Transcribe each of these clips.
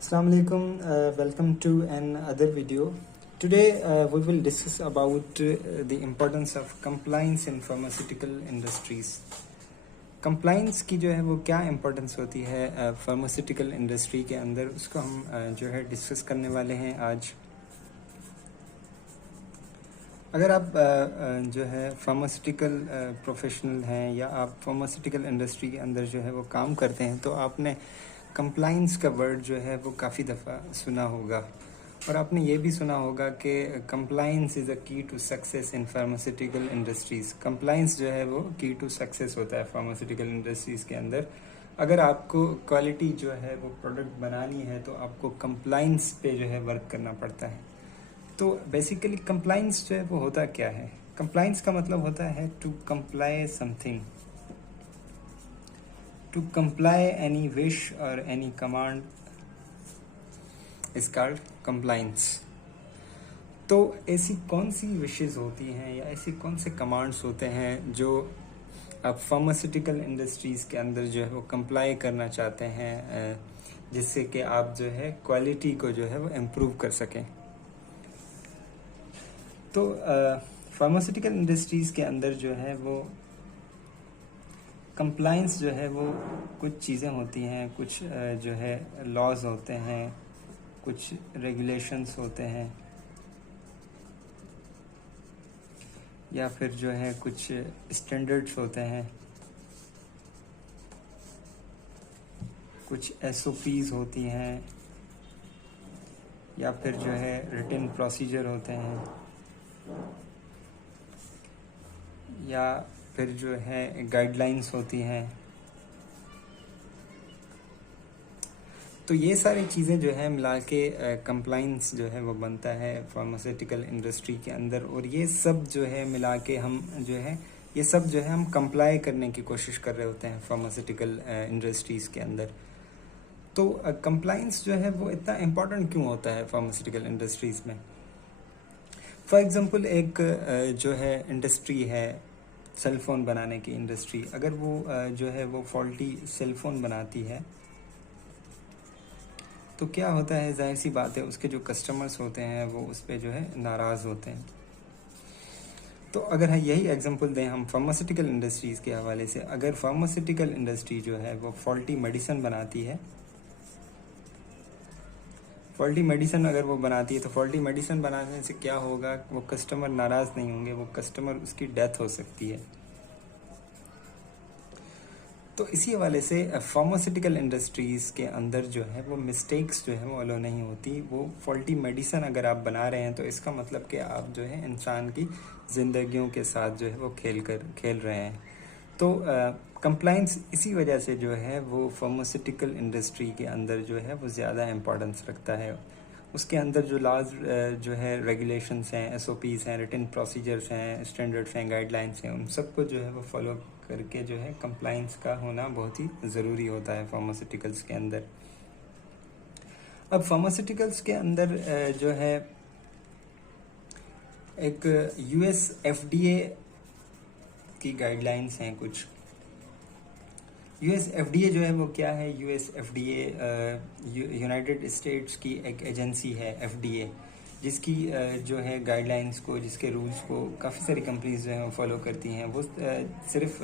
Assalamu alaikum. Welcome to another video. Today we will discuss about the importance of compliance in pharmaceutical industries. Compliance की जो है वो क्या importance होती है pharmaceutical industry के अंदर, उसको हम जो है discuss करने वाले हैं आज. अगर आप जो है फार्मास्यूटिकल प्रोफेशनल हैं या आप फार्मास्यूटिकल इंडस्ट्री के अंदर जो है वो काम करते हैं तो आपने कंप्लाइंस का वर्ड जो है वो काफ़ी दफ़ा सुना होगा और आपने ये भी सुना होगा कि compliance is a key to success in pharmaceutical industries. Compliance जो है वो की टू सक्सेस होता है फार्मास्यूटिकल इंडस्ट्रीज़ के अंदर. अगर आपको क्वालिटी जो है वो प्रोडक्ट बनानी है तो आपको कंप्लाइंस पे जो है वर्क करना पड़ता है. तो बेसिकली कंप्लाइंस जो है वो होता क्या है? कंप्लाइंस का मतलब होता है to comply something, to comply any wish और any command is called compliance. तो ऐसी कौन सी विशेज होती हैं या ऐसी कौन से कमांड्स होते हैं जो आप फार्मास्यूटिकल इंडस्ट्रीज़ के अंदर जो है वो कंप्लाई करना चाहते हैं जिससे कि आप जो है क्वालिटी को जो है वो इम्प्रूव कर सकें? तो फार्मास्यूटिकल इंडस्ट्रीज़ के अंदर जो है वो कंप्लाइंस जो है वो कुछ चीज़ें होती हैं, कुछ जो है लॉज होते हैं, कुछ रेगुलेशंस होते हैं या फिर जो है कुछ स्टैंडर्ड्स होते हैं, कुछ SOPs होती हैं या फिर जो है रिटन प्रोसीजर होते हैं या फिर जो है गाइडलाइंस होती हैं. तो ये सारी चीज़ें जो है मिला के कंप्लाइंस जो है वो बनता है फार्मास्यूटिकल इंडस्ट्री के अंदर. और ये सब जो है मिला के हम जो है ये सब जो है हम कंप्लाई करने की कोशिश कर रहे होते हैं फार्मास्यूटिकल इंडस्ट्रीज़ के अंदर. तो कंप्लाइंस जो है वो इतना इम्पोर्टेंट क्यों होता है फार्मास्यूटिकल इंडस्ट्रीज़ में? फॉर एग्ज़ाम्पल एक जो है इंडस्ट्री है सेल फ़ोन बनाने की इंडस्ट्री. अगर वो जो है वो फॉल्टी सेल फ़ोन बनाती है तो क्या होता है, जाहिर सी बात है उसके जो कस्टमर्स होते हैं वो उस पर जो है नाराज़ होते हैं. तो अगर यही एग्जांपल दें हम फार्मास्यूटिकल इंडस्ट्रीज़ के हवाले से, अगर फार्मास्यूटिकल इंडस्ट्री जो है वो फॉल्टी मेडिसिन बनाती है, फॉल्टी मेडिसिन अगर वो बनाती है तो फॉल्टी मेडिसिन बनाने से क्या होगा, वो कस्टमर नाराज़ नहीं होंगे, वो कस्टमर उसकी डेथ हो सकती है. तो इसी हवाले से फार्मास्यूटिकल इंडस्ट्रीज़ के अंदर जो है वो मिस्टेक्स जो है वो अलो नहीं होती. वो फॉल्टी मेडिसिन अगर आप बना रहे हैं तो इसका मतलब कि आप जो है इंसान की ज़िंदगियों के साथ जो है वो खेल रहे हैं. तो कंप्लाइंस इसी वजह से जो है वो फार्मास्यूटिकल इंडस्ट्री के अंदर जो है वो ज़्यादा इम्पोर्टेंस रखता है. उसके अंदर जो लॉज जो है रेगुलेशंस हैं, SOPs हैं, रिटन प्रोसीजर्स हैं, स्टैंडर्ड्स हैं, गाइडलाइंस हैं, उन सबको जो है वो फॉलो करके जो है कंप्लाइंस का होना बहुत ही ज़रूरी होता है फार्मास्यूटिकल्स के अंदर. अब फार्मास्यूटिकल्स के अंदर जो है एक US FDA की गाइडलाइंस हैं कुछ. US FDA जो है वो क्या है? US FDA यूनाइटेड स्टेट्स की एक एजेंसी है FDA, जिसकी जो है गाइडलाइंस को, जिसके रूल्स को काफ़ी सारी कंपनीज जो है वो फॉलो करती हैं. वो सिर्फ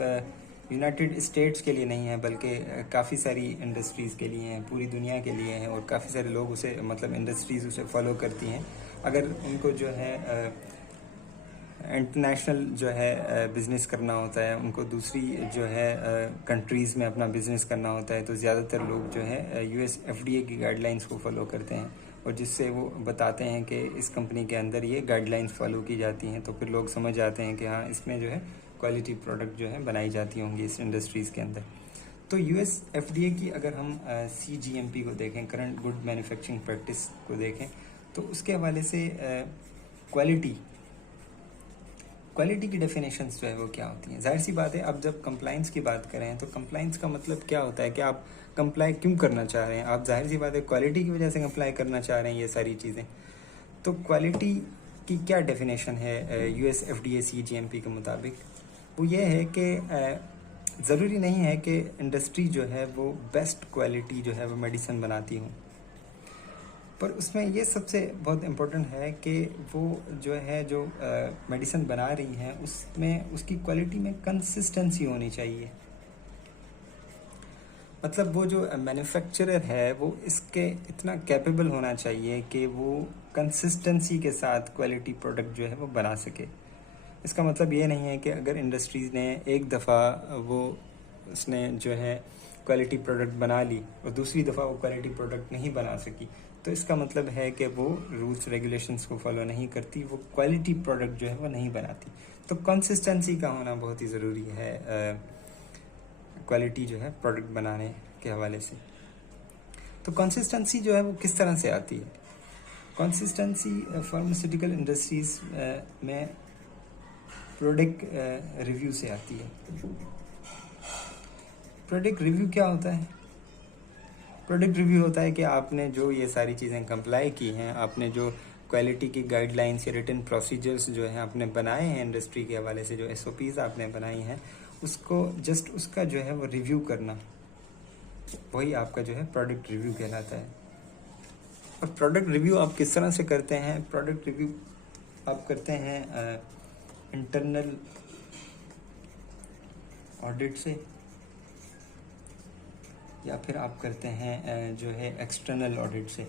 यूनाइटेड स्टेट्स के लिए नहीं है बल्कि काफ़ी सारी इंडस्ट्रीज़ के लिए हैं, पूरी दुनिया के लिए हैं और काफ़ी सारे लोग उसे मतलब इंडस्ट्रीज़ उसे फॉलो करती हैं. अगर उनको जो है इंटरनेशनल जो है बिज़नेस करना होता है, उनको दूसरी जो है कंट्रीज़ में अपना बिज़नेस करना होता है, तो ज़्यादातर लोग जो है US FDA की गाइडलाइंस को फॉलो करते हैं और जिससे वो बताते हैं कि इस कंपनी के अंदर ये गाइडलाइंस फॉलो की जाती हैं. तो फिर लोग समझ जाते हैं कि हाँ, इसमें जो है क्वालिटी प्रोडक्ट जो है बनाई जाती होंगी इस इंडस्ट्रीज़ के अंदर. तो US FDA की अगर हम CGMP को देखें, करंट गुड मैन्युफैक्चरिंग प्रैक्टिस को देखें, तो उसके हवाले से क्वालिटी की डेफिनेशंस जो है वो क्या होती हैं? जाहिर सी बात है, अब जब कंप्लाइंस की बात करें तो कंप्लाइंस का मतलब क्या होता है कि आप कंप्लाई क्यों करना चाह रहे हैं? आप जाहिर सी बात है क्वालिटी की वजह से कंप्लाई करना चाह रहे हैं ये सारी चीज़ें. तो क्वालिटी की क्या डेफिनेशन है US FDA CGMP के मुताबिक? वो ये है कि ज़रूरी नहीं है कि इंडस्ट्री जो है वो बेस्ट क्वालिटी जो है वो मेडिसिन बनाती हो. पर उसमें ये सबसे बहुत इम्पोर्टेंट है कि वो जो है जो मेडिसिन बना रही हैं उसमें उसकी क्वालिटी में कंसिस्टेंसी होनी चाहिए। मतलब वो जो मैन्युफैक्चरर है वो इसके इतना कैपेबल होना चाहिए कि वो कंसिस्टेंसी के साथ क्वालिटी प्रोडक्ट जो है वो बना सके। इसका मतलब ये नहीं है कि अगर इंडस्ट्रीज़ ने एक दफ़ा वो उसने जो है क्वालिटी प्रोडक्ट बना ली और दूसरी दफ़ा वो क्वालिटी प्रोडक्ट नहीं बना सकी, तो इसका मतलब है कि वो रूल्स रेगुलेशंस को फॉलो नहीं करती, वो क्वालिटी प्रोडक्ट जो है वो नहीं बनाती। तो कंसिस्टेंसी का होना बहुत ही ज़रूरी है क्वालिटी जो है प्रोडक्ट बनाने के हवाले से। तो कंसिस्टेंसी जो है वो किस तरह से आती है? कंसिस्टेंसी फार्मास्यूटिकल इंडस्ट्रीज़ में प्रोडक्ट रिव्यू से आती है। प्रोडक्ट रिव्यू क्या होता है? प्रोडक्ट रिव्यू होता है कि आपने जो ये सारी चीज़ें कंप्लाई की हैं, आपने जो क्वालिटी की गाइडलाइंस या रिटन प्रोसीजर्स जो हैं आपने बनाए हैं इंडस्ट्री के हवाले से, जो SOPs आपने बनाई हैं, उसको जस्ट उसका जो है वो रिव्यू करना, वही आपका जो है प्रोडक्ट रिव्यू कहलाता है। और प्रोडक्ट रिव्यू आप किस तरह से करते हैं? प्रोडक्ट रिव्यू आप करते हैं इंटरनल ऑडिट से, या फिर आप करते हैं जो है एक्सटर्नल ऑडिट से।